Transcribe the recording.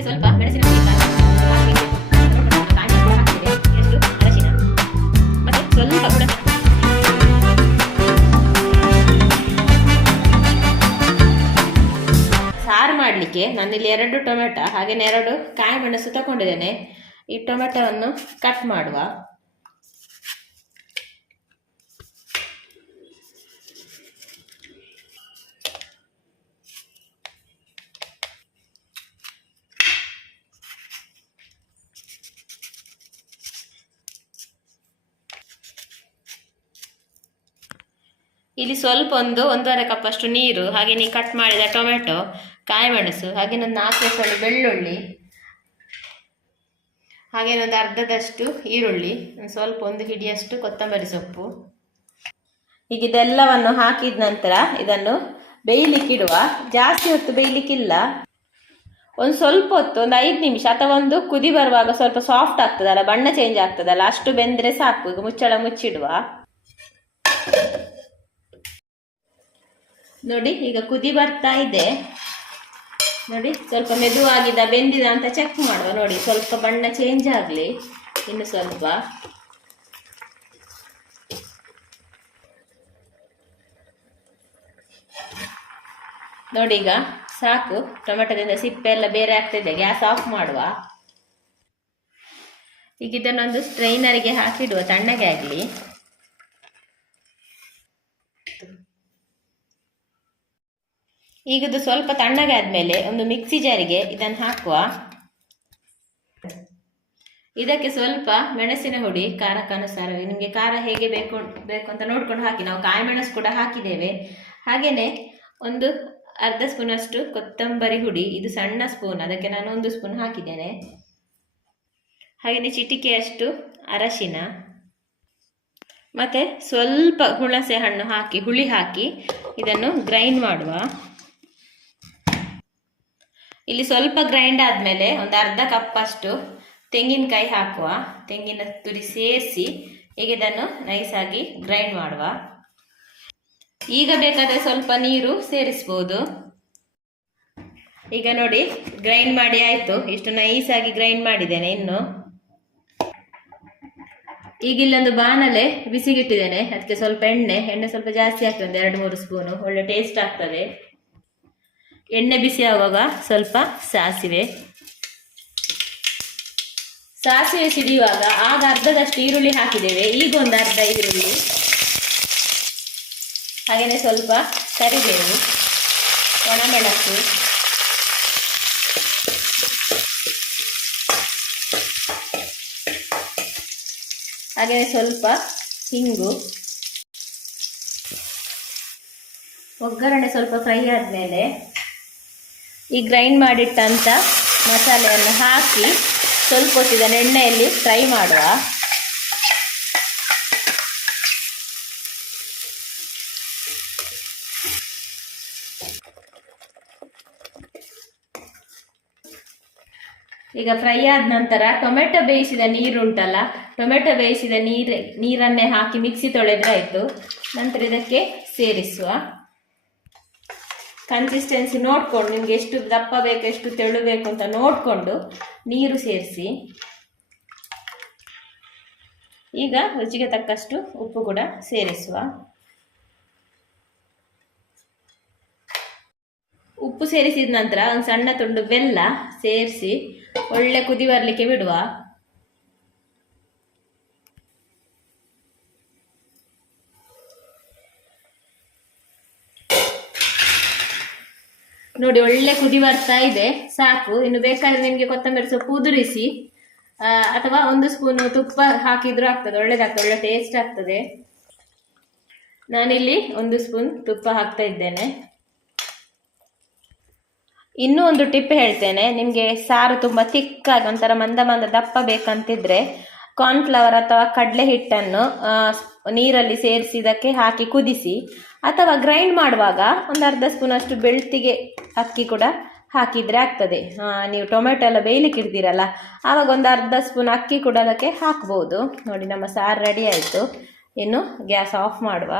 ಸ್ವಲ್ಪ ಮೆಣಸಿನಕಾಯಿ ಎಷ್ಟು ಸ್ವಲ್ಪ ಸಾರು ಮಾಡಲಿಕ್ಕೆ ನಾನಿಲ್ಲಿ ಎರಡು ಟೊಮೆಟೊ ಹಾಗೆಯೇ ಎರಡು ಕಾಯಿ ಮೆಣಸು ತಗೊಂಡಿದ್ದೇನೆ. ಈ ಟೊಮೆಟೊವನ್ನು ಕಟ್ ಮಾಡುವ. ಇಲ್ಲಿ ಸ್ವಲ್ಪ ಒಂದು ಒಂದೂವರೆ ಕಪ್ಪಷ್ಟು ನೀರು, ಹಾಗೆ ನೀವು ಕಟ್ ಮಾಡಿದ ಟೊಮೆಟೊ ಕಾಯಿ ಮೆಣಸು ಹಾಗೆ ಒಂದು ನಾಲ್ಕು ಸಲ ಬೆಳ್ಳುಳ್ಳಿ, ಹಾಗೆ ಒಂದು ಅರ್ಧದಷ್ಟು ಈರುಳ್ಳಿ, ಒಂದು ಸ್ವಲ್ಪ ಒಂದು ಹಿಡಿಯಷ್ಟು ಕೊತ್ತಂಬರಿ ಸೊಪ್ಪು. ಈಗ ಇದೆಲ್ಲವನ್ನು ಹಾಕಿದ ನಂತರ ಇದನ್ನು ಬೇಯಲಿಕ್ಕಿಡುವ ಜಾಸ್ತಿ ಹೊತ್ತು ಬೇಯಲಿಕ್ಕಿಲ್ಲ. ಒಂದು ಸ್ವಲ್ಪ ಹೊತ್ತು, ಒಂದು ಐದು ನಿಮಿಷ ಅಥವಾ ಒಂದು ಕುದಿ ಬರುವಾಗ ಸ್ವಲ್ಪ ಸಾಫ್ಟ್ ಆಗ್ತದಲ್ಲ, ಬಣ್ಣ ಚೇಂಜ್ ಆಗ್ತದಲ್ಲ, ಅಷ್ಟು ಬೆಂದರೆ ಸಾಕು. ಈಗ ಮುಚ್ಚಳ ಮುಚ್ಚಿಡುವ. ನೋಡಿ, ಈಗ ಕುದಿ ಬರ್ತಾ ಇದೆ. ನೋಡಿ, ಸ್ವಲ್ಪ ಮೆದುವಾಗಿದ, ಬೆಂದಿದ ಅಂತ ಚೆಕ್ ಮಾಡುವ. ನೋಡಿ, ಸ್ವಲ್ಪ ಬಣ್ಣ ಚೇಂಜ್ ಆಗಲಿ. ಇನ್ನು ಸ್ವಲ್ಪ. ನೋಡಿ ಈಗ, ಸಾಕು. ಟೊಮೆಟೊದಿಂದ ಸಿಪ್ಪೆ ಎಲ್ಲ ಬೇರೆ ಆಗ್ತಿದೆ. ಗ್ಯಾಸ್ ಆಫ್ ಮಾಡುವ. ಈಗ ಇದನ್ನೊಂದು ಸ್ಟ್ರೈನರಿಗೆ ಹಾಕಿಡುವ ತಣ್ಣಗೆ ಆಗಲಿ. ಈಗ ಇದು ಸ್ವಲ್ಪ ತಣ್ಣಗೆ ಆದಮೇಲೆ ಒಂದು ಮಿಕ್ಸಿ ಜಾರಿಗೆ ಇದನ್ನು ಹಾಕುವ. ಇದಕ್ಕೆ ಸ್ವಲ್ಪ ಮೆಣಸಿನ ಹುಡಿ, ಖಾರಕ್ಕನುಸಾರ, ನಿಮಗೆ ಖಾರ ಹೇಗೆ ಬೇಕು ಬೇಕು ಅಂತ ನೋಡ್ಕೊಂಡು ಹಾಕಿ, ನಾವು ಕಾಯಿ ಮೆಣಸು ಕೂಡ ಹಾಕಿದ್ದೇವೆ. ಹಾಗೆಯೇ ಒಂದು ಅರ್ಧ ಸ್ಪೂನಷ್ಟು ಕೊತ್ತಂಬರಿ ಹುಡಿ, ಇದು ಸಣ್ಣ ಸ್ಪೂನ್, ಅದಕ್ಕೆ ನಾನು ಒಂದು ಸ್ಪೂನ್ ಹಾಕಿದ್ದೇನೆ. ಹಾಗೆಯೇ ಚಿಟಿಕೆಯಷ್ಟು ಅರಶಿನ, ಮತ್ತು ಸ್ವಲ್ಪ ಹುಣಸೆ ಹಣ್ಣು ಹಾಕಿ, ಹುಳಿ ಹಾಕಿ ಇದನ್ನು ಗ್ರೈಂಡ್ ಮಾಡುವ. ಇಲ್ಲಿ ಸ್ವಲ್ಪ ಗ್ರೈಂಡ್ ಆದಮೇಲೆ ಒಂದು ಅರ್ಧ ಕಪ್ ಅಷ್ಟು ತೆಂಗಿನಕಾಯಿ ಹಾಕುವ. ತೆಂಗಿನ ತುರಿ ಸೇರಿಸಿ ಈಗ ಇದನ್ನು ನೈಸಾಗಿ ಗ್ರೈಂಡ್ ಮಾಡುವ. ಈಗ ಬೇಕಾದರೆ ಸ್ವಲ್ಪ ನೀರು ಸೇರಿಸ್ಬೋದು. ಈಗ ನೋಡಿ ಗ್ರೈಂಡ್ ಮಾಡಿ ಆಯಿತು. ಇಷ್ಟು ನೈಸಾಗಿ ಗ್ರೈಂಡ್ ಮಾಡಿದ್ದೇನೆ ಇನ್ನು. ಈಗ ಇಲ್ಲೊಂದು ಬಾಣಲೆ ಬಿಸಿಗಿಟ್ಟಿದ್ದೇನೆ ಅದಕ್ಕೆ ಸ್ವಲ್ಪ ಎಣ್ಣೆ ಎಣ್ಣೆ ಸ್ವಲ್ಪ ಜಾಸ್ತಿ ಆಗ್ತದೆ ಒಂದು ಎರಡು ಮೂರು ಸ್ಪೂನು ಒಳ್ಳೆ ಟೇಸ್ಟ್ ಆಗ್ತದೆ. ಎಣ್ಣೆ ಬಿಸಿ ಆಗುವಾಗ ಸ್ವಲ್ಪ ಸಾಸಿವೆ. ಸಾಸಿವೆ ಸಿಡಿಯುವಾಗ ಆಗ ಅರ್ಧದಷ್ಟು ಈರುಳ್ಳಿ ಹಾಕಿದ್ದೇವೆ. ಈಗ ಒಂದು ಅರ್ಧ ಈರುಳ್ಳಿ. ಹಾಗೆಯೇ ಸ್ವಲ್ಪ ಕರಿಬೇವು, ಒಣಮೆಣಸು. ಹಾಗೆಯೇ ಸ್ವಲ್ಪ ಹಿಂಗು. ಒಗ್ಗರಣೆ ಸ್ವಲ್ಪ ಫ್ರೈ ಆದಮೇಲೆ ಈ ಗ್ರೈಂಡ್ ಮಾಡಿಟ್ಟಂಥ ಮಸಾಲೆಯನ್ನು ಹಾಕಿ ಸ್ವಲ್ಪ ಹೊತ್ತಿದ ಎಣ್ಣೆಯಲ್ಲಿ ಫ್ರೈ ಮಾಡುವ. ಈಗ ಫ್ರೈ ಆದ ನಂತರ ಟೊಮೆಟೊ ಬೇಯಿಸಿದ ನೀರುಂಟಲ್ಲ, ಟೊಮೆಟೊ ಬೇಯಿಸಿದ ನೀರು, ನೀರನ್ನೇ ಹಾಕಿ ಮಿಕ್ಸಿ ತೊಳೆದ್ರಾಯ್ತು. ನಂತರ ಇದಕ್ಕೆ ಸೇರಿಸುವ. ಕನ್ಸಿಸ್ಟೆನ್ಸಿ ನೋಡಿಕೊಂಡು ನಿಮ್ಗೆ ಎಷ್ಟು ದಪ್ಪ ಬೇಕು, ಎಷ್ಟು ತೆಳು ಬೇಕು ಅಂತ ನೋಡಿಕೊಂಡು ನೀರು ಸೇರಿಸಿ. ಈಗ ರುಚಿಗೆ ತಕ್ಕಷ್ಟು ಉಪ್ಪು ಕೂಡ ಸೇರಿಸುವ. ಉಪ್ಪು ಸೇರಿಸಿದ ನಂತರ ಒಂದು ಸಣ್ಣ ತುಂಡು ಬೆಲ್ಲ ಸೇರಿಸಿ ಒಳ್ಳೆ ಕುದಿ ಬರಲಿಕ್ಕೆ ಬಿಡುವ. ನೋಡಿ, ಒಳ್ಳೆ ಕುದಿ ಬರ್ತಾ ಇದೆ, ಸಾಕು. ಇನ್ನು ಬೇಕಾದ್ರೆ ನಿಮಗೆ ಕೊತ್ತಂಬರಿ ಸೊಪ್ಪು ಉದುರಿಸಿ ಅಥವಾ ಒಂದು ಸ್ಪೂನ್ ತುಪ್ಪ ಹಾಕಿದ್ರು ಆಗ್ತದೆ, ಒಳ್ಳೇದಾಗ್ತದೆ, ಒಳ್ಳೆ ಟೇಸ್ಟ್ ಆಗ್ತದೆ. ನಾನಿಲ್ಲಿ ಒಂದು ಸ್ಪೂನ್ ತುಪ್ಪ ಹಾಕ್ತಾ ಇದ್ದೇನೆ. ಇನ್ನೂ ಒಂದು ಟಿಪ್ ಹೇಳ್ತೇನೆ. ನಿಮಗೆ ಸಾರು ತುಂಬ ತಿಕ್ಕಾಗಿ ಒಂಥರ ಮಂದ ಮಂದ ದಪ್ಪ ಬೇಕಂತಿದ್ರೆ ಕಾರ್ನ್ಫ್ಲವರ್ ಅಥವಾ ಕಡಲೆ ಹಿಟ್ಟನ್ನು ನೀರಲ್ಲಿ ಸೇರಿಸಿದಕ್ಕೆ ಹಾಕಿ ಕುದಿಸಿ, ಅಥವಾ ಗ್ರೈಂಡ್ ಮಾಡುವಾಗ ಒಂದು ಅರ್ಧ ಸ್ಪೂನ್ ಅಷ್ಟು ಬೆಳ್ತಿಗೆ ಅಕ್ಕಿ ಕೂಡ ಹಾಕಿದರೆ ಆಗ್ತದೆ. ನೀವು ಟೊಮೆಟೊ ಎಲ್ಲ ಬೇಯಲಿಕ್ಕೆ ಇಡ್ತೀರಲ್ಲ ಆವಾಗ ಒಂದು ಅರ್ಧ ಸ್ಪೂನ್ ಅಕ್ಕಿ ಕೂಡ ಅದಕ್ಕೆ ಹಾಕ್ಬೋದು. ನೋಡಿ, ನಮ್ಮ ಸಾರು ರೆಡಿ ಆಯಿತು. ಇನ್ನು ಗ್ಯಾಸ್ ಆಫ್ ಮಾಡುವ.